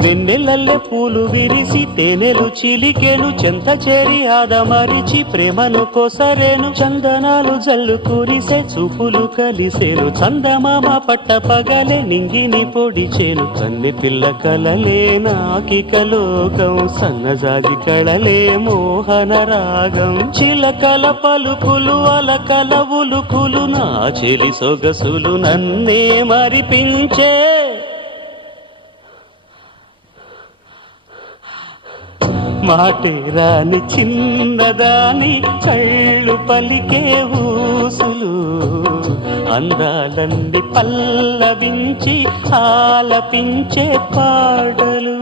వెన్నెలల్లె పూలు విరిసి తేనెలు చిలికెను చెంత చేరి ఆదమరిచి ప్రేమను కొసరేను చందనాలు జల్లు కురిసే చూపులు కలిసేను చందమామ పట్ట పగలే నింగిని పొడిచేను కన్నె పిల్ల కలలే నాకిక లోకం సన్నజాజి కళలే మోహన రాగం చిలకల పలుకులు అలకల ఉలుకులు నా చెలి సొగసులు నన్నే మరిపించే మాటే రాని చిన్నదాని కళ్ళు పలికే ఊసులు అందాలన్నీ పల్లవించి ఆలపించే పాటలు